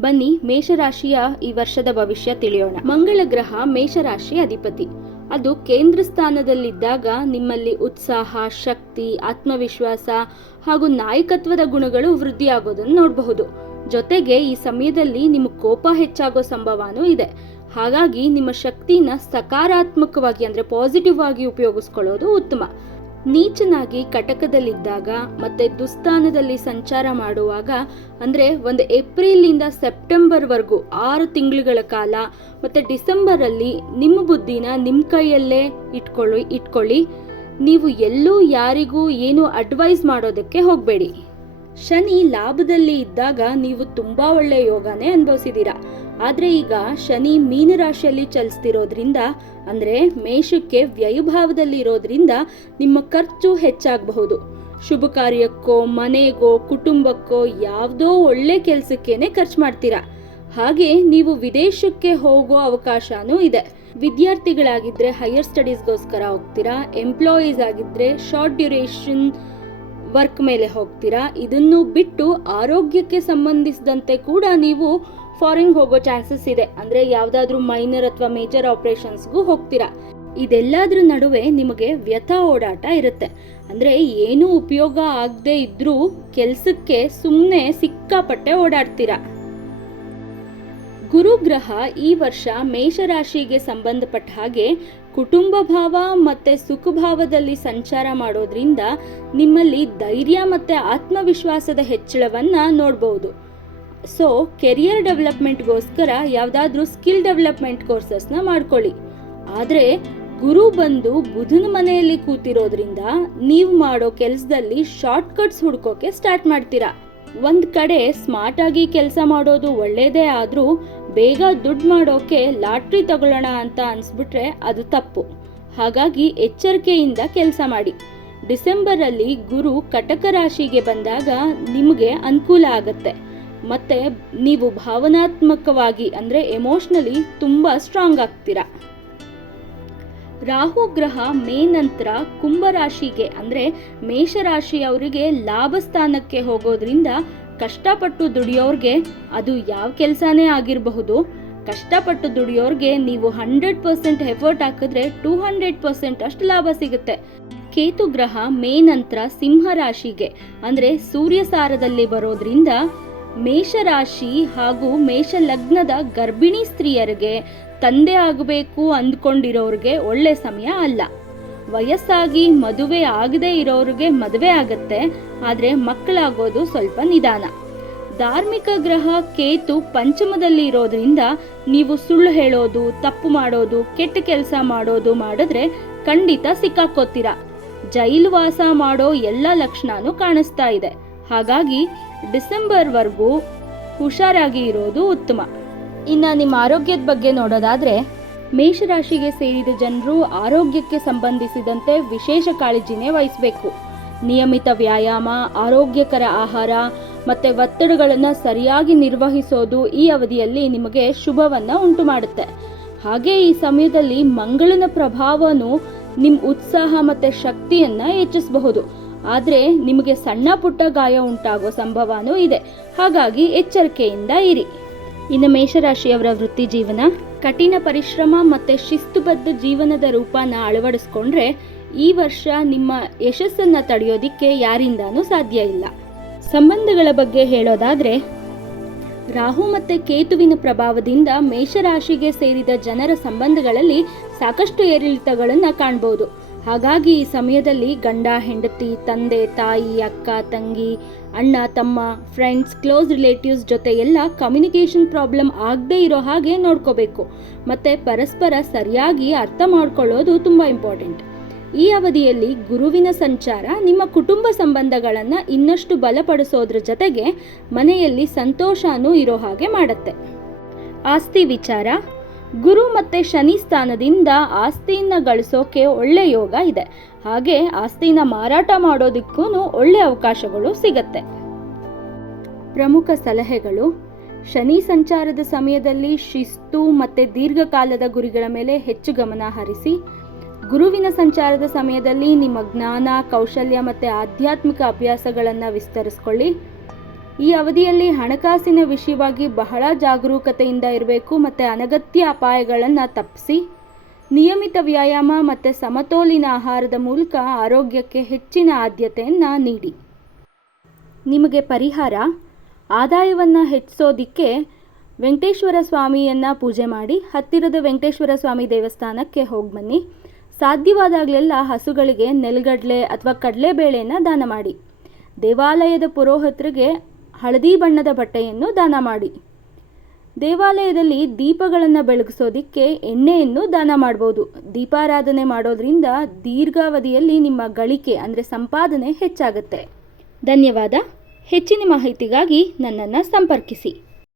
ಬನ್ನಿ ಮೇಷರಾಶಿಯ ಈ ವರ್ಷದ ಭವಿಷ್ಯ ತಿಳಿಯೋಣ. ಮಂಗಳ ಗ್ರಹ ಮೇಷರಾಶಿ ಅಧಿಪತಿ. ಅದು ಕೇಂದ್ರ ಸ್ಥಾನದಲ್ಲಿದ್ದಾಗ ನಿಮ್ಮಲ್ಲಿ ಉತ್ಸಾಹ, ಶಕ್ತಿ, ಆತ್ಮವಿಶ್ವಾಸ ಹಾಗೂ ನಾಯಕತ್ವದ ಗುಣಗಳು ವೃದ್ಧಿಯಾಗೋದನ್ನು ನೋಡಬಹುದು. ಜೊತೆಗೆ ಈ ಸಮಯದಲ್ಲಿ ನಿಮ್ಮ ಕೋಪ ಹೆಚ್ಚಾಗೋ ಸಂಭವನೂ ಇದೆ. ಹಾಗಾಗಿ ನಿಮ್ಮ ಶಕ್ತಿನ ಸಕಾರಾತ್ಮಕವಾಗಿ ಅಂದರೆ ಪಾಸಿಟಿವ್ ಆಗಿ ಉಪಯೋಗಿಸ್ಕೊಳ್ಳೋದು ಉತ್ತಮ. ನೀಚನಾಗಿ ಕಟಕದಲ್ಲಿದ್ದಾಗ ಮತ್ತೆ ದುಸ್ಥಾನದಲ್ಲಿ ಸಂಚಾರ ಮಾಡುವಾಗ, ಅಂದರೆ ಒಂದು ಏಪ್ರಿಲಿಂದ ಸೆಪ್ಟೆಂಬರ್ವರೆಗೂ ಆರು ತಿಂಗಳುಗಳ ಕಾಲ, ಮತ್ತು ಡಿಸೆಂಬರಲ್ಲಿ ನಿಮ್ಮ ಬುದ್ಧಿನ ನಿಮ್ಮ ಕೈಯಲ್ಲೇ ಇಟ್ಕೊಳ್ಳಿ ಇಟ್ಕೊಳ್ಳಿ. ನೀವು ಎಲ್ಲೂ ಯಾರಿಗೂ ಏನು ಅಡ್ವೈಸ್ ಮಾಡೋದಕ್ಕೆ ಹೋಗಬೇಡಿ. ಶನಿ ಲಾಭದಲ್ಲಿ ಇದ್ದಾಗ ನೀವು ತುಂಬಾ ಒಳ್ಳೆ ಯೋಗನೇ ಅನುಭವಿಸಿದ್ದೀರಾ. ಆದರೆ ಈಗ ಶನಿ ಮೀನರಾಶಿಯಲ್ಲಿ ಚಲಿಸ್ತಿರೋದ್ರಿಂದ, ಅಂದರೆ ಮೇಷಕ್ಕೆ ವ್ಯಯಭಾವದಲ್ಲಿ ಇರೋದ್ರಿಂದ ನಿಮ್ಮ ಖರ್ಚು ಹೆಚ್ಚಾಗಬಹುದು. ಶುಭ ಕಾರ್ಯಕ್ಕೋ, ಮನೆಗೋ, ಕುಟುಂಬಕ್ಕೋ ಯಾವುದೋ ಒಳ್ಳೆ ಕೆಲಸಕ್ಕೇನೆ ಖರ್ಚು ಮಾಡ್ತೀರಾ. ಹಾಗೆ ನೀವು ವಿದೇಶಕ್ಕೆ ಹೋಗೋ ಅವಕಾಶನೂ ಇದೆ. ವಿದ್ಯಾರ್ಥಿಗಳಾಗಿದ್ದರೆ ಹೈಯರ್ ಸ್ಟಡೀಸ್ಗೋಸ್ಕರ ಹೋಗ್ತೀರಾ ಎಂಪ್ಲಾಯೀಸ್ ಆಗಿದ್ದರೆ ಶಾರ್ಟ್ ಡ್ಯೂರೇಷನ್ ವರ್ಕ್ ಮೇಲೆ ಹೋಗ್ತೀರಾ, ಇದನ್ನು ಬಿಟ್ಟು ಆರೋಗ್ಯಕ್ಕೆ ಸಂಬಂಧಿಸಿದಂತೆ ಕೂಡ ನೀವು ಫಾರಿನ್ ಹೋಗೋ ಚಾನ್ಸಸ್ ಇದೆ. ಅಂದರೆ ಯಾವುದಾದ್ರೂ ಮೈನರ್ ಅಥವಾ ಮೇಜರ್ ಆಪರೇಷನ್ಸ್ಗೂ ಹೋಗ್ತೀರಾ. ಇದೆಲ್ಲದ್ರ ನಡುವೆ ನಿಮಗೆ ವ್ಯಥ ಓಡಾಟ ಇರುತ್ತೆ. ಅಂದರೆ ಏನೂ ಉಪಯೋಗ ಆಗದೆ ಇದ್ದರೂ ಕೆಲಸಕ್ಕೆ ಸುಮ್ಮನೆ ಸಿಕ್ಕಾಪಟ್ಟೆ ಓಡಾಡ್ತೀರಾ. ಗುರುಗ್ರಹ ಈ ವರ್ಷ ಮೇಷರಾಶಿಗೆ ಸಂಬಂಧಪಟ್ಟ ಹಾಗೆ ಕುಟುಂಬ ಭಾವ ಮತ್ತು ಸುಖಭಾವದಲ್ಲಿ ಸಂಚಾರ ಮಾಡೋದ್ರಿಂದ ನಿಮ್ಮಲ್ಲಿ ಧೈರ್ಯ ಮತ್ತು ಆತ್ಮವಿಶ್ವಾಸದ ಹೆಚ್ಚಳವನ್ನು ನೋಡ್ಬೋದು. ಸೊ ಕೆರಿಯರ್ ಡೆವಲಪ್ಮೆಂಟ್ಗೋಸ್ಕರ ಯಾವುದಾದ್ರೂ ಸ್ಕಿಲ್ ಡೆವಲಪ್ಮೆಂಟ್ ಕೋರ್ಸಸ್ನ ಮಾಡ್ಕೊಳ್ಳಿ. ಆದರೆ, ಗುರು ಬಂದು ಬುಧನ ಮನೆಯಲ್ಲಿ ಕೂತಿರೋದ್ರಿಂದ ನೀವು ಮಾಡೋ ಕೆಲಸದಲ್ಲಿ ಶಾರ್ಟ್ ಕಟ್ಸ್ ಹುಡ್ಕೋಕೆ ಸ್ಟಾರ್ಟ್ ಮಾಡ್ತೀರಾ. ಒಂದು ಕಡೆ ಸ್ಮಾರ್ಟ್ ಆಗಿ ಕೆಲಸ ಮಾಡೋದು ಒಳ್ಳೇದೇ ಆದರೂ ಬೇಗ ದುಡ್ಡು ಮಾಡೋಕೆ ಲಾಟ್ರಿ ತಗೊಳ್ಳೋಣ ಅಂತ ಅನ್ಸ್ಬಿಟ್ರೆ ಅದು ತಪ್ಪು. ಹಾಗಾಗಿ ಎಚ್ಚರಿಕೆಯಿಂದ ಕೆಲಸ ಮಾಡಿ. ಡಿಸೆಂಬರಲ್ಲಿ ಗುರು ಕಟಕ ರಾಶಿಗೆ ಬಂದಾಗ ನಿಮಗೆ ಅನುಕೂಲ ಆಗತ್ತೆ. ಮತ್ತೆ ನೀವು ಭಾವನಾತ್ಮಕವಾಗಿ, ಅಂದರೆ ಎಮೋಷ್ನಲಿ ತುಂಬ ಸ್ಟ್ರಾಂಗ್ ಆಗ್ತೀರಾ? ರಾಹು ಗ್ರಹ ಮೇ ನಂತರ ಕುಂಭರಾಶಿಗೆ, ಅಂದರೆ ಮೇಷರಾಶಿಯವರಿಗೆ ಲಾಭ ಸ್ಥಾನಕ್ಕೆ ಹೋಗೋದ್ರಿಂದ ಕಷ್ಟಪಟ್ಟು ದುಡಿಯೋರ್ಗೆ ಅದು ಯಾವ ಕೆಲಸನೇ ಆಗಿರಬಹುದು. ಕಷ್ಟಪಟ್ಟು ದುಡಿಯೋರ್ಗೆ ನೀವು ಹಂಡ್ರೆಡ್ ಪರ್ಸೆಂಟ್ ಎಫರ್ಟ್ ಹಾಕಿದ್ರೆ ಟೂ ಹಂಡ್ರೆಡ್ ಪರ್ಸೆಂಟ್ ಅಷ್ಟು ಲಾಭ ಸಿಗುತ್ತೆ. ಕೇತು ಗ್ರಹ ಮೇ ನಂತರ ಸಿಂಹ ರಾಶಿಗೆ, ಅಂದರೆ ಸೂರ್ಯ ಸಾರದಲ್ಲಿ ಬರೋದ್ರಿಂದ ಮೇಷರಾಶಿ ಹಾಗೂ ಮೇಷ ಲಗ್ನದ ಗರ್ಭಿಣಿ ಸ್ತ್ರೀಯರಿಗೆ ತಂದೆ ಆಗಬೇಕು ಅಂದ್ಕೊಂಡಿರೋರಿಗೆ ಒಳ್ಳೆ ಸಮಯ ಅಲ್ಲ. ವಯಸ್ಸಾಗಿ ಮದುವೆ ಆಗದೇ ಇರೋರಿಗೆ ಮದುವೆ ಆಗತ್ತೆ, ಆದರೆ ಮಕ್ಕಳಾಗೋದು ಸ್ವಲ್ಪ ನಿಧಾನ. ಧಾರ್ಮಿಕ ಗ್ರಹ ಕೇತು ಪಂಚಮದಲ್ಲಿ ಇರೋದ್ರಿಂದ ನೀವು ಸುಳ್ಳು ಹೇಳೋದು, ತಪ್ಪು ಮಾಡೋದು, ಕೆಟ್ಟ ಕೆಲಸ ಮಾಡೋದು ಮಾಡಿದ್ರೆ ಖಂಡಿತ ಸಿಕ್ಕಾಕೋತೀರ ಜೈಲು ವಾಸ ಮಾಡೋ ಎಲ್ಲ ಲಕ್ಷಣನೂ ಕಾಣಿಸ್ತಾ ಇದೆ. ಹಾಗಾಗಿ ಡಿಸೆಂಬರ್ವರೆಗೂ ಹುಷಾರಾಗಿ ಇರೋದು ಉತ್ತಮ. ಇನ್ನು ನಿಮ್ಮ ಆರೋಗ್ಯದ ಬಗ್ಗೆ ನೋಡೋದಾದರೆ, ಮೇಷರಾಶಿಗೆ ಸೇರಿದ ಜನರು ಆರೋಗ್ಯಕ್ಕೆ ಸಂಬಂಧಿಸಿದಂತೆ ವಿಶೇಷ ಕಾಳಜಿನೇ ವಹಿಸಬೇಕು. ನಿಯಮಿತ ವ್ಯಾಯಾಮ, ಆರೋಗ್ಯಕರ ಆಹಾರ ಮತ್ತು ಒತ್ತಡಗಳನ್ನು ಸರಿಯಾಗಿ ನಿರ್ವಹಿಸೋದು ಈ ಅವಧಿಯಲ್ಲಿ ನಿಮಗೆ ಶುಭವನ್ನು ಉಂಟು ಮಾಡುತ್ತೆ ಹಾಗೆ ಈ ಸಮಯದಲ್ಲಿ ಮಂಗಳನ ಪ್ರಭಾವನು ನಿಮ್ಮ ಉತ್ಸಾಹ ಮತ್ತು ಶಕ್ತಿಯನ್ನು ಹೆಚ್ಚಿಸಬಹುದು. ಆದರೆ ನಿಮಗೆ ಸಣ್ಣ ಪುಟ್ಟ ಗಾಯ ಉಂಟಾಗೋ ಸಂಭವನೂ ಇದೆ. ಹಾಗಾಗಿ ಎಚ್ಚರಿಕೆಯಿಂದ ಇರಿ. ಇನ್ನು ಮೇಷರಾಶಿಯವರ ವೃತ್ತಿ ಜೀವನ, ಕಠಿಣ ಪರಿಶ್ರಮ ಮತ್ತು ಶಿಸ್ತುಬದ್ಧ ಜೀವನದ ರೂಪನ ಅಳವಡಿಸ್ಕೊಂಡ್ರೆ ಈ ವರ್ಷ ನಿಮ್ಮ ಯಶಸ್ಸನ್ನು ತಡೆಯೋದಿಕ್ಕೆ ಯಾರಿಂದಾನೂ ಸಾಧ್ಯ ಇಲ್ಲ. ಸಂಬಂಧಗಳ ಬಗ್ಗೆ ಹೇಳೋದಾದರೆ, ರಾಹು ಮತ್ತು ಕೇತುವಿನ ಪ್ರಭಾವದಿಂದ ಮೇಷರಾಶಿಗೆ ಸೇರಿದ ಜನರ ಸಂಬಂಧಗಳಲ್ಲಿ ಸಾಕಷ್ಟು ಏರಿಳಿತಗಳನ್ನು ಕಾಣ್ಬೋದು. ಹಾಗಾಗಿ ಈ ಸಮಯದಲ್ಲಿ ಗಂಡ, ಹೆಂಡತಿ, ತಂದೆ, ತಾಯಿ, ಅಕ್ಕ, ತಂಗಿ, ಅಣ್ಣ, ತಮ್ಮ ಫ್ರೆಂಡ್ಸ್ ಕ್ಲೋಸ್ ರಿಲೇಟಿವ್ಸ್ ಜೊತೆ ಎಲ್ಲ ಕಮ್ಯುನಿಕೇಷನ್ ಪ್ರಾಬ್ಲಮ್ ಆಗದೇ ಇರೋ ಹಾಗೆ ನೋಡ್ಕೋಬೇಕು. ಮತ್ತು ಪರಸ್ಪರ ಸರಿಯಾಗಿ ಅರ್ಥ ಮಾಡ್ಕೊಳ್ಳೋದು ತುಂಬ ಇಂಪಾರ್ಟೆಂಟ್ ಈ ಅವಧಿಯಲ್ಲಿ ಗುರುವಿನ ಸಂಚಾರ, ನಿಮ್ಮ ಕುಟುಂಬ ಸಂಬಂಧಗಳನ್ನು ಇನ್ನಷ್ಟು ಬಲಪಡಿಸೋದ್ರ ಜೊತೆಗೆ ಮನೆಯಲ್ಲಿ ಸಂತೋಷನೂ ಇರೋ ಹಾಗೆ ಮಾಡುತ್ತೆ. ಆಸ್ತಿ ವಿಚಾರ ಗುರು ಮತ್ತು ಶನಿ ಸ್ಥಾನದಿಂದ ಆಸ್ತಿಯನ್ನು ಗಳಿಸೋಕೆ ಒಳ್ಳೆ ಯೋಗ ಇದೆ. ಹಾಗೆ ಆಸ್ತಿನ ಮಾರಾಟ ಮಾಡೋದಕ್ಕೂ ಒಳ್ಳೆ ಅವಕಾಶಗಳು ಸಿಗತ್ತೆ. ಪ್ರಮುಖ ಸಲಹೆಗಳು. ಶನಿ ಸಂಚಾರದ ಸಮಯದಲ್ಲಿ ಶಿಸ್ತು ಮತ್ತು ದೀರ್ಘಕಾಲದ ಗುರಿಗಳ ಮೇಲೆ ಹೆಚ್ಚು ಗಮನ ಹರಿಸಿ, ಗುರುವಿನ ಸಂಚಾರದ ಸಮಯದಲ್ಲಿ ನಿಮ್ಮ ಜ್ಞಾನ, ಕೌಶಲ್ಯ ಮತ್ತು ಆಧ್ಯಾತ್ಮಿಕ ಅಭ್ಯಾಸಗಳನ್ನು ವಿಸ್ತರಿಸ್ಕೊಳ್ಳಿ. ಈ ಅವಧಿಯಲ್ಲಿ ಹಣಕಾಸಿನ ವಿಷಯವಾಗಿ ಬಹಳ ಜಾಗರೂಕತೆಯಿಂದ ಇರಬೇಕು ಮತ್ತು ಅನಗತ್ಯ ಅಪಾಯಗಳನ್ನು ತಪ್ಪಿಸಿ, ನಿಯಮಿತ ವ್ಯಾಯಾಮ ಮತ್ತು ಸಮತೋಲಿನ ಆಹಾರದ ಮೂಲಕ ಆರೋಗ್ಯಕ್ಕೆ ಹೆಚ್ಚಿನ ಆದ್ಯತೆಯನ್ನು ನೀಡಿ. ನಿಮಗೆ ಪರಿಹಾರ, ಆದಾಯವನ್ನು ಹೆಚ್ಚಿಸೋದಿಕ್ಕೆ ವೆಂಕಟೇಶ್ವರ ಸ್ವಾಮಿಯನ್ನು ಪೂಜೆ ಮಾಡಿ, ಹತ್ತಿರದ ವೆಂಕಟೇಶ್ವರ ಸ್ವಾಮಿ ದೇವಸ್ಥಾನಕ್ಕೆ ಹೋಗಿ ಬನ್ನಿ. ಸಾಧ್ಯವಾದಾಗಲೆಲ್ಲ ಹಸುಗಳಿಗೆ ನೆಲಗಡಲೆ ಅಥವಾ ಕಡಲೆಬೇಳೆಯನ್ನು ದಾನ ಮಾಡಿ. ದೇವಾಲಯದ ಪುರೋಹಿತರಿಗೆ ಹಳದಿ ಬಣ್ಣದ ಬಟ್ಟೆಯನ್ನು ದಾನ ಮಾಡಿ. ದೇವಾಲಯದಲ್ಲಿ ದೀಪಗಳನ್ನು ಬೆಳಗಿಸೋದಿಕ್ಕೆ ಎಣ್ಣೆಯನ್ನು ದಾನ ಮಾಡ್ಬೋದು. ದೀಪಾರಾಧನೆ ಮಾಡೋದ್ರಿಂದ ದೀರ್ಘಾವಧಿಯಲ್ಲಿ ನಿಮ್ಮ ಗಳಿಕೆ ಅಂದರೆ ಸಂಪಾದನೆ ಹೆಚ್ಚಾಗುತ್ತೆ. ಧನ್ಯವಾದ. ಹೆಚ್ಚಿನ ಮಾಹಿತಿಗಾಗಿ ನನ್ನನ್ನು ಸಂಪರ್ಕಿಸಿ.